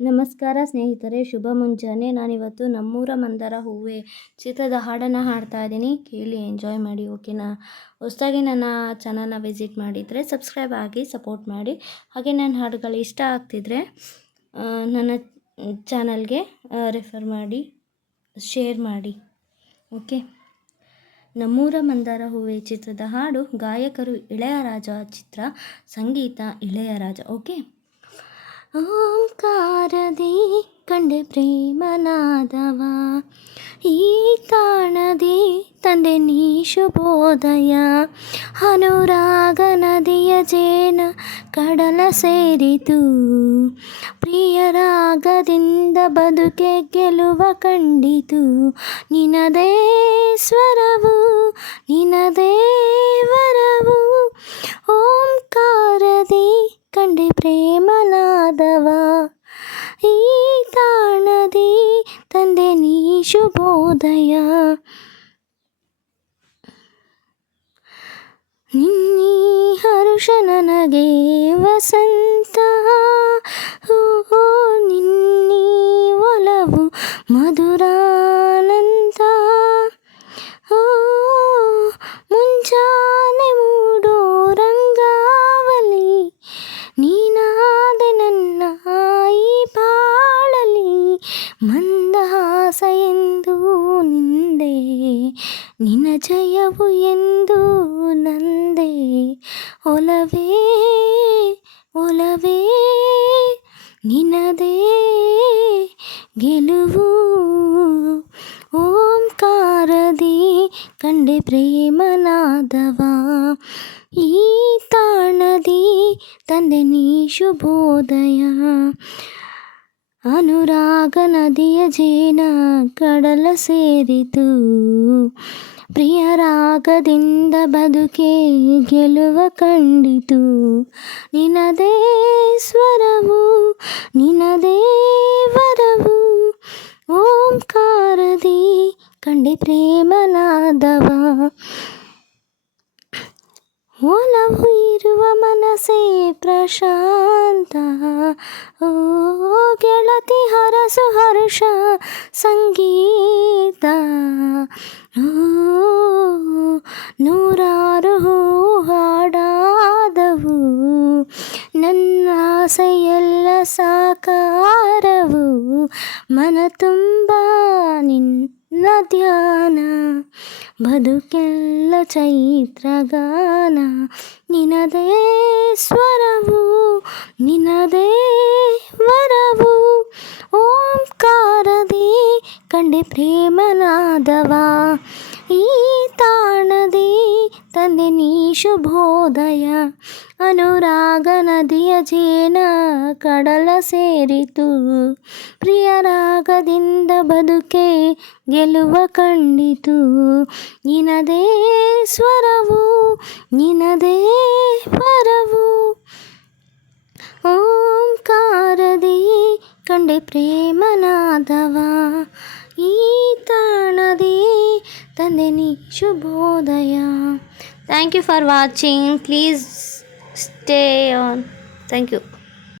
ನಮಸ್ಕಾರ ಸ್ನೇಹಿತರೆ, ಶುಭ ಮುಂಜಾನೆ. ನಾನಿವತ್ತು ನಮ್ಮೂರ ಮಂದಾರ ಹೂವೆ ಚಿತ್ರದ ಹಾಡನ್ನು ಹಾಡ್ತಾ ಇದ್ದೀನಿ. ಕೇಳಿ ಎಂಜಾಯ್ ಮಾಡಿ, ಓಕೆನಾ? ಹೊಸದಾಗಿ ನನ್ನ ಚಾನಲ್ನ ವಿಸಿಟ್ ಮಾಡಿದರೆ ಸಬ್ಸ್ಕ್ರೈಬ್ ಆಗಿ ಸಪೋರ್ಟ್ ಮಾಡಿ. ಹಾಗೆ ನನ್ನ ಹಾಡುಗಳು ಇಷ್ಟ ಆಗ್ತಿದ್ರೆ ನನ್ನ ಚಾನಲ್ಗೆ ರೆಫರ್ ಮಾಡಿ, ಶೇರ್ ಮಾಡಿ, ಓಕೆ? ನಮ್ಮೂರ ಮಂದಾರ ಹೂವೆ ಚಿತ್ರದ ಹಾಡು. ಗಾಯಕರು ಇಳೆಯರಾಜ, ಚಿತ್ರ ಸಂಗೀತ ಇಳೆಯರಾಜ, ಓಕೆ? ಓಂಕಾರದಿ ಕಂಡೆ ಪ್ರೇಮನಾದವ, ಈ ತಾಣದಿ ತಂದೆ ನೀ ಶುಭೋದಯ. ಅನುರಾಗ ನದಿಯ ಜೇನ ಕಡಲ ಸೇರಿತು, ಪ್ರಿಯರಾಗದಿಂದ ಬದುಕೆ ಗೆಲುವ ಕಂಡಿತು. ನಿನದೇ ಸ್ವರವು, ನಿನದೇ ವರವು, ಓಂಕಾರದಿ ಕಂಡೆ ಪ್ರೇಮನಾದವ, ಈ ತಾಣದಿ ತಂದೆ ನೀ ಶುಭೋದಯ. ನಿನ್ನೀ ಹರುಷ ನನಗೆ ವಸಂತ, ಓ ನಿನ್ನೀ ಒಲವು ಮಧುರಾನಂದ. ಓ ಮುಂಜಾನೆ ಮೂಡೋ ರಂಗಾವಲಿ, ನೀನಾದೆ ನನ್ನ ಈ ಬಾಳಲಿ. ಮಂದಹಾಸ ಎಂದು ನಿಂದೆ, ನಿನ್ನ ಜಯವು ಎಂದು ನಂದೆ. ಒಲವೇ ಒಲವೇ ನಿನದೇ ಗೆಲುವು. ಓಂಕಾರದಿ ಕಂಡೆ ಪ್ರೇಮನಾದವ, ಈ ತಾಣದಿ ತಂದೆ ನೀ ಶುಭೋದಯ. ಅನುರಾಗ ನದಿಯ ಜೇನ ಕಡಲ ಸೇರಿತು, ಪ್ರಿಯರಾಗದಿಂದ ಬದುಕೆ ಗೆಲುವ ಕಂಡಿತು. ನಿನದೇ ಸ್ವರವು, ನಿನದೇ ವರವು, ಓಂಕಾರದಿ ಕಂಡೆ ಪ್ರೇಮನಾದವ. ಒಲವು ಇರುವ ಮನಸ್ಸೇ ಪ್ರಶಾಂತ, ಓ ಗೆಳತಿ ಹರಸು ಹರುಷ ಸಂಗೀತ. ನೂರಾರು ಹಾಡಾದವು, ನನ್ನ ಆಸೆಯೆಲ್ಲ ಸಾಕಾರವು. ಮನ ತುಂಬ ನಿನ್ನ ಧ್ಯಾನ, ಬದುಕೆಲ್ಲ ಚೈತ್ರಗಾನ. ನಿನದೇ ಸ್ವರವು, ನಿನದೇ ವರವು, ಓಂಕಾರದಿ ಕಂಡೆ ಪ್ರೇಮನಾದವ, ಈ ತಾಣದಿ ತಂದೆ ನೀ ಶುಭೋದಯ. ಅನುರಾಗ ನದಿಯ ಜೇನ ಕಡಲ ಸೇರಿತು, ಪ್ರಿಯರಾಗದಿಂದ ಬದುಕೆ ಗೆಲುವ ಕಂಡಿತು. ನಿನದೇ ಸ್ವರವು, ನಿನದೇ ವರವು, ಓಂಕಾರದಿ ಕಂಡೆ ಪ್ರೇಮನಾದವ, ಈ ತಾಣದಿ ತಂದೆ ನೀ ಶುಭೋದಯ. Thank you for watching. Please stay on. Thank you.